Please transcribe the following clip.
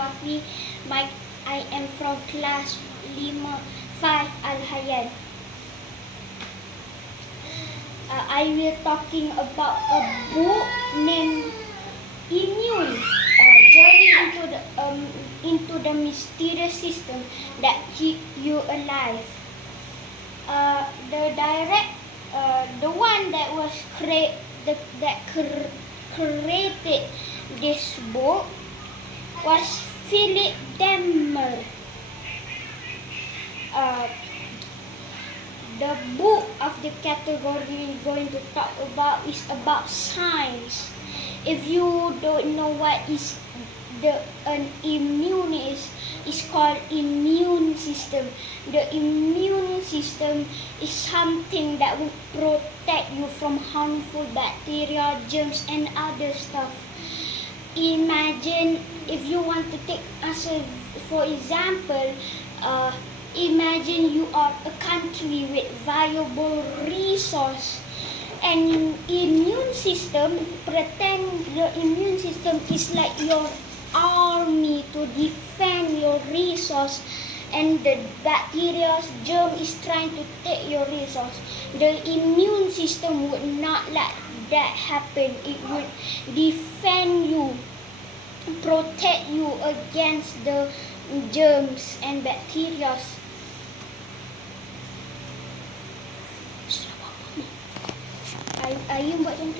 Wafi. I am from class 5 Al-Hayyan. I will talking about a book named Immune, journey into the mysterious system that keep you alive. The one that was created this book was Philip Demer. The book of the category we're going to talk about is about science. If you don't know what is an immune is called immune system. The immune system is something that will protect you from harmful bacteria, germs, and other stuff. Imagine if you want to take for example, imagine you are a country with viable resource, and immune system, pretend your immune system is like your army to defend your resource, and the bacteria, germ is trying to take your resource. The immune system would not let that happen. It would defend you, protect you against the germs and bacteria. Ayun buat macam tu.